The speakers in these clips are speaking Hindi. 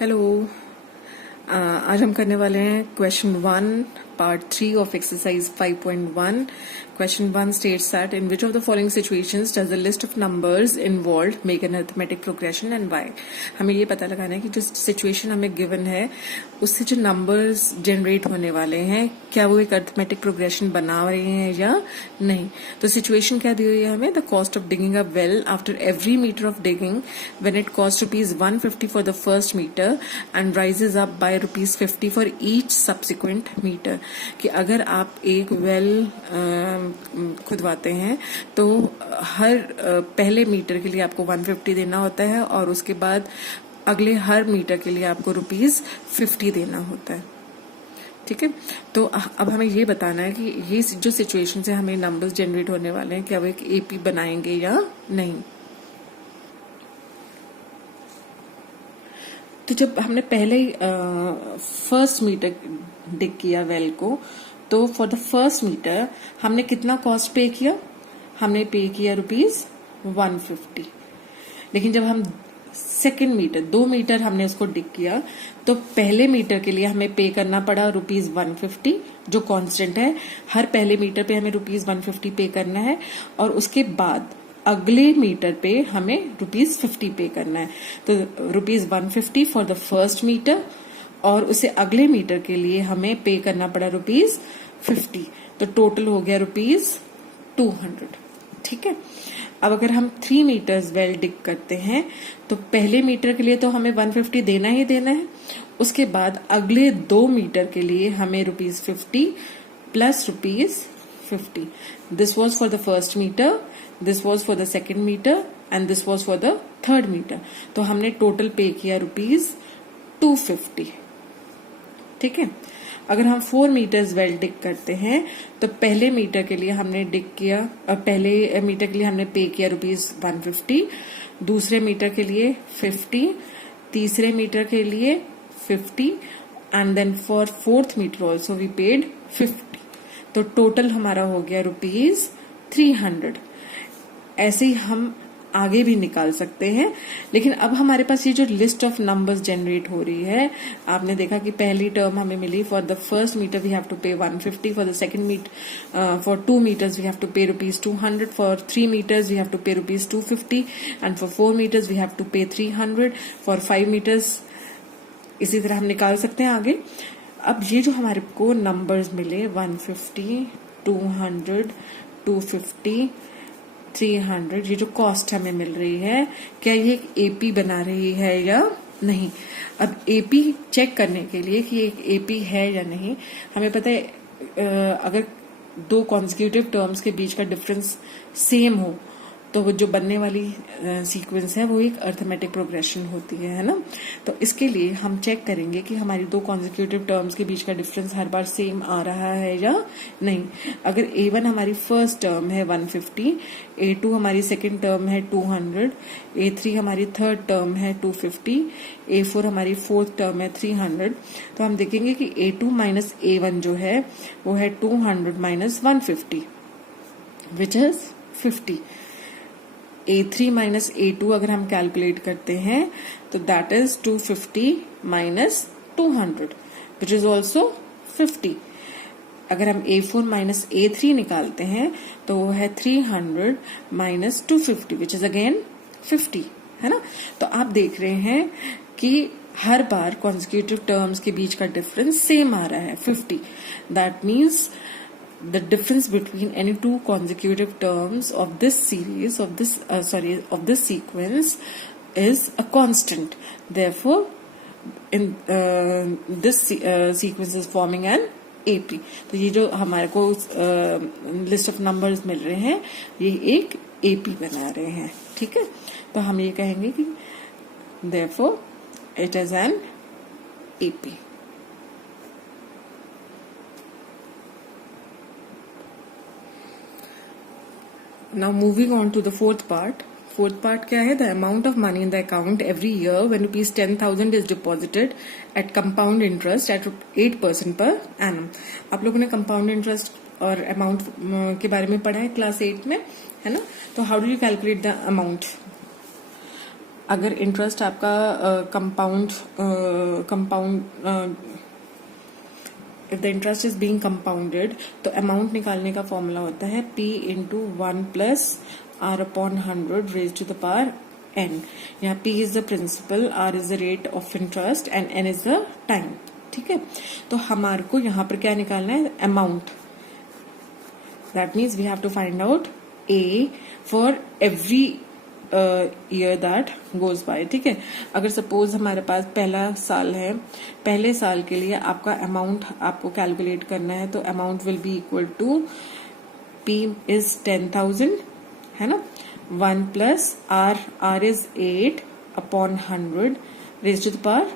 हेलो। आज हम करने वाले हैं question 1 part 3 of exercise 5.1। Question 1 states that in which of the following situations does the list of numbers involved make an arithmetic progression and why। हमें ये पता लगाना है कि जो सिचुएशन हमें गिवन है उससे जो नंबर्स जनरेट होने वाले हैं क्या वो एक अर्थमेटिक प्रोग्रेशन बना रहे हैं या नहीं। तो सिचुएशन क्या दी हुई है हमें, the cost of digging a well after every metre of digging when it cost ₹150 for the first metre and rises up by ₹50 for each subsequent metre. कि अगर आप एक वेल खुदवाते हैं तो हर पहले मीटर के लिए आपको 150 देना होता है और उसके बाद अगले हर मीटर के लिए आपको ₹50 देना होता है। ठीक है, तो अब हमें ये बताना है कि ये जो सिचुएशन से हमें नंबर्स जनरेट होने वाले हैं क्या वो एक एपी बनाएंगे या नहीं। तो जब हमने पहले ही फर्स्ट मीटर डिग किया वेल को, तो फॉर द फर्स्ट मीटर हमने कितना कॉस्ट पे किया, हमने पे किया ₹150। लेकिन जब हम सेकेंड मीटर 2 मीटर हमने उसको डिग किया तो पहले मीटर के लिए हमें पे करना पड़ा ₹150 जो कांस्टेंट है। हर पहले मीटर पे हमें ₹150 पे करना है और उसके बाद अगले मीटर पे हमें ₹50 पे करना है। तो ₹150 फॉर द फर्स्ट मीटर और उसे अगले मीटर के लिए हमें पे करना पड़ा ₹50। तो टोटल हो गया ₹200। ठीक है, अब अगर हम 3 मीटर्स वेल डिग करते हैं तो पहले मीटर के लिए तो हमें 150 देना ही देना है। उसके बाद अगले 2 मीटर के लिए हमें ₹50 plus ₹50। This was for the first metre, this was for the second metre and this was for the third metre. तो हमने टोटल पे किया ₹250। ठीक है, अगर हम 4 मीटर्स वेल डिग करते हैं तो पहले मीटर के लिए हमने डिग किया पहले मीटर के लिए हमने पे किया ₹150, दूसरे मीटर के लिए 50, तीसरे मीटर के लिए 50 and then for fourth metre also we paid 50। तो टोटल हमारा हो गया ₹300। ऐसे ही हम आगे भी निकाल सकते हैं, लेकिन अब हमारे पास ये जो लिस्ट ऑफ नंबर्स जनरेट हो रही है, आपने देखा कि पहली टर्म हमें मिली for the first meter we have to pay 150, for the second meter for 2 meters we have to pay ₹200, for 3 meters we have to pay ₹250 and for 4 meters we have to pay 300, for 5 meters इसी तरह हम निकाल सकते हैं आगे। अब ये जो हमारे को नंबर्स मिले 150, 200, 250, 300, ये जो कॉस्ट हमें मिल रही है क्या ये एक एपी बना रही है या नहीं। अब एपी चेक करने के लिए कि एक एपी है या नहीं, हमें पता है अगर 2 कॉन्जिक्यूटिव टर्म्स के बीच का डिफरेंस सेम हो तो वो जो बनने वाली सीक्वेंस है वो एक अर्थमेटिक प्रोग्रेशन होती है ना। तो इसके लिए हम चेक करेंगे कि हमारी 2 कॉन्जिक्यूटिव टर्म्स के बीच का डिफरेंस हर बार सेम आ रहा है या नहीं। अगर A1 हमारी फर्स्ट टर्म है 150, A2 हमारी सेकेंड टर्म है 200, A3 हमारी थर्ड टर्म है 250, A4 हमारी फोर्थ टर्म है 300, तो हम देखेंगे कि A2 माइनस A1 जो है वो है 200 minus 150 which is 50। A3 minus A2 अगर हम कैलकुलेट करते हैं तो that is 250 minus 200 which is also 50। अगर हम A4 माइनस A3 निकालते हैं तो वो है 300 माइनस 250 विच इज अगेन 50, है ना। तो आप देख रहे हैं कि हर बार कॉन्जिक्यूटिव टर्म्स के बीच का डिफरेंस सेम आ रहा है 50। That means the difference between any 2 consecutive terms of this series of this sequence is a constant. Therefore in this sequence is forming an AP। तो ये जो हमारे को लिस्ट ऑफ नंबर्स मिल रहे हैं ये एक AP बना रहे हैं। ठीक है, तो हम ये कहेंगे कि therefore it is an AP। Now moving on to the fourth part. Fourth part क्या है, the amount of money in the account every year when ₹10,000 is deposited at compound interest at 8% per annum। आप लोगों ने compound interest और amount के बारे में पढ़ा है क्लास 8 में, है ना। तो how do you calculate the amount? अगर इंटरेस्ट आपका compound if the interest is being compounded, तो अमाउंट निकालने का फॉर्मूला होता है p into 1 plus r upon 100 raise to the power n. यहाँ p is the principal, r is the rate of interest and n is the time. ठीक है, तो हमारे को यहाँ पर क्या निकालना है? Amount. That means we have to find out a for every year that goes by. ठीक है, अगर सपोज हमारे पास पहला साल है, पहले साल के लिए आपका अमाउंट आपको कैलकुलेट करना है, तो amount will be equal to p is 10,000 है ना, 1 plus r is 8 upon 100 raise to the power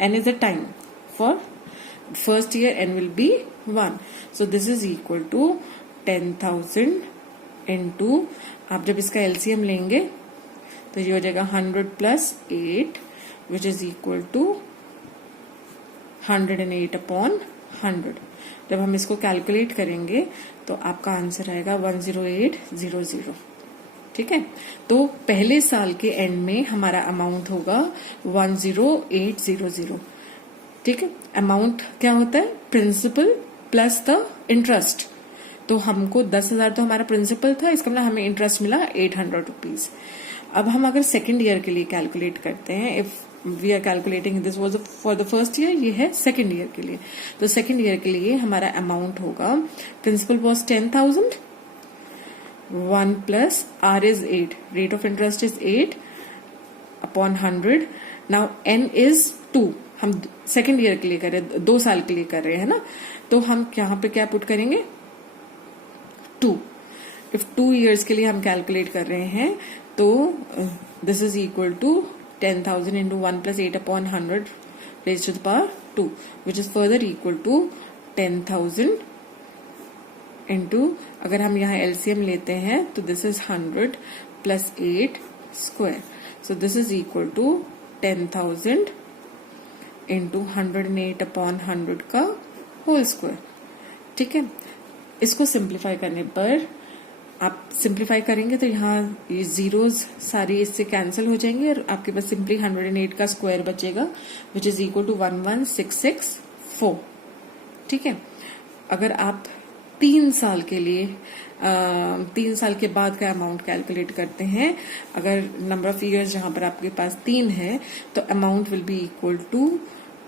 n is the time. For first year n will be 1. So this is equal to 10,000 into, आप जब इसका एलसीएम लेंगे तो ये हो जाएगा 100 plus 8 which is equal to 108 upon 100. जब हम इसको कैलकुलेट करेंगे तो आपका आंसर आएगा 10800. ठीक है, तो पहले साल के एंड में हमारा अमाउंट होगा 10800. ठीक है, अमाउंट क्या होता है? Principal plus the interest. तो हमको 10,000 तो हमारा प्रिंसिपल था, इसका मतलब हमें इंटरेस्ट मिला 800 रुपीज. अब हम अगर सेकेंड ईयर के लिए कैलकुलेट करते हैं, if we are calculating this was for the first year, ये है सेकेंड ईयर के लिए. तो सेकेंड ईयर के लिए हमारा अमाउंट होगा, principal was 10,000, 1 plus r is 8, rate of interest is 8 upon 100. Now n is 2. हम सेकेंड ईयर के लिए कर रहे हैं, 2 साल के लिए कर रहे हैं ना, तो हम यहाँ पे क्या पुट करेंगे? 2. इफ 2 years के लिए हम कैलकुलेट कर रहे हैं, तो this is equal to 10,000 into 1 plus 8 upon 100 raise to the power 2 which is further equal to 10,000 into, अगर हम यहाँ एलसीएम लेते हैं तो this is 100 plus 8 square. So this is equal to 10,000 into 108 upon 100 का होल स्क्वायर. ठीक है, इसको सिंप्लीफाई करने पर, आप सिंप्लीफाई करेंगे तो यहाँ ये जीरोज सारी इससे कैंसिल हो जाएंगे और आपके पास सिंपली 108 का स्क्वायर बचेगा विच इज इक्वल टू 11664. ठीक है, अगर आप 3 साल के लिए 3 साल के बाद का अमाउंट कैलकुलेट करते हैं, अगर नंबर ऑफ ईयर्स जहां पर आपके पास 3 है, तो amount will be equal to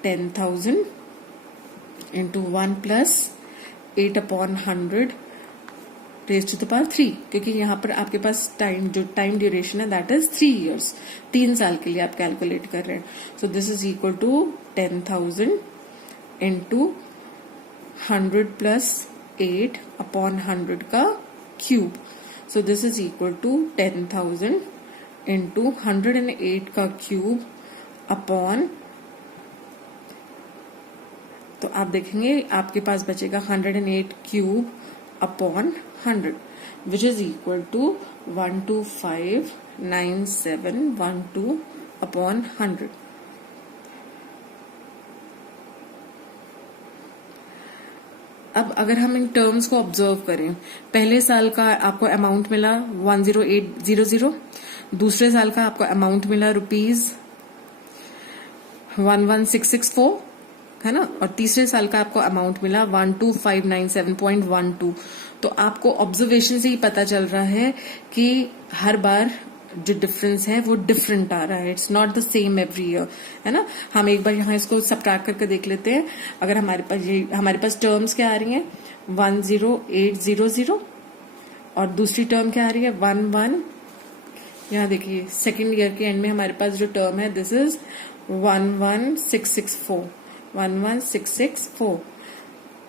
10,000 into 1 plus 8 upon 100 raise to the power 3, क्योंकि यहाँ पर आपके पास टाइम ड्यूरेशन है दैट इज 3 years. 3 साल के लिए आप कैलकुलेट कर रहे हैं. So this is equal to 10,000 into 100 plus 8 upon 100 का cube. So this is equal to 10,000 into 108 का क्यूब अपॉन, तो आप देखेंगे आपके पास बचेगा 108 cube upon 100 which is equal to 1259712 upon 100. अब अगर हम इन टर्म्स को ऑब्जर्व करें, पहले साल का आपको अमाउंट मिला 10800, दूसरे साल का आपको अमाउंट मिला ₹11664 है ना, और तीसरे साल का आपको अमाउंट मिला 12597.12. तो आपको ऑब्जर्वेशन से ही पता चल रहा है कि हर बार जो डिफरेंस है वो डिफरेंट आ रहा है. It's not the same every year, है ना. हम एक बार यहाँ इसको सबट्रैक्ट करके देख लेते हैं. अगर हमारे पास टर्म्स क्या आ रही हैं, 10800, और दूसरी टर्म क्या आ रही है 11. यहाँ देखिए सेकेंड ईयर के एंड में हमारे पास जो टर्म है दिस इज 11664.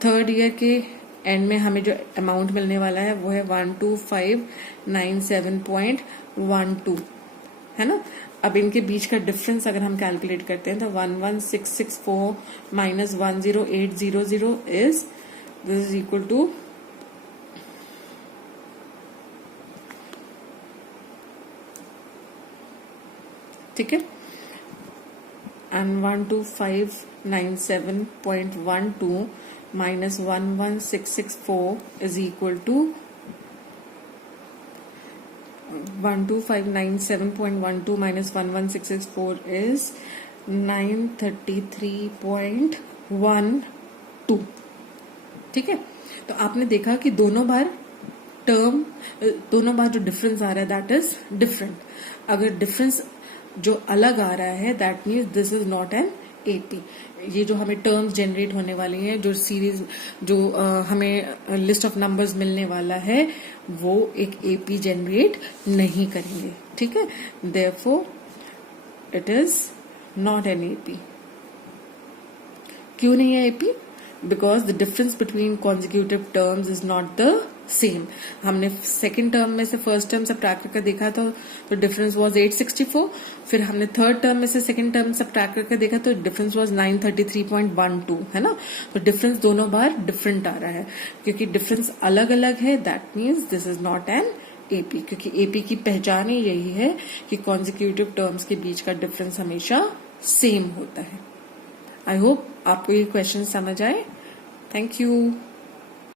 थर्ड ईयर के एंड में हमें जो अमाउंट मिलने वाला है वो है 12597.12, है ना. अब इनके बीच का डिफरेंस अगर हम कैलकुलेट करते हैं तो 11664 minus 10800 is this is equal to, ठीक है, and 12597.12 minus 11664 is equal to 12597.12 minus 11664 is 933.12. ठीक है, तो आपने देखा कि दोनों बार जो डिफरेंस आ रहा है दैट इज डिफरेंट. अगर डिफरेंस जो अलग आ रहा है that means this is not an AP. ये जो हमें टर्म्स जनरेट होने वाली हैं, जो सीरीज जो हमें लिस्ट ऑफ नंबर्स मिलने वाला है, वो एक एपी जनरेट नहीं करेंगे. ठीक है, therefore it is not an AP. क्यों नहीं है AP? Because the difference between consecutive terms is not the same. हमने सेकेंड टर्म में से फर्स्ट टर्म सब्ट्रैक्ट करके देखा था तो डिफरेंस वाज 864. फिर हमने थर्ड टर्म में से सेकेंड टर्म सब्ट्रैक्ट करके देखा तो डिफरेंस वाज 933.12. है ना, तो डिफरेंस दोनों बार डिफरेंट आ रहा है. क्योंकि डिफरेंस अलग अलग है that means this is not an AP. क्योंकि एपी की पहचान ही यही है कि कॉन्जिक्यूटिव टर्म्स के बीच का डिफरेंस हमेशा सेम होता है. आई होप आपको ये क्वेश्चन समझ आए. Thank you.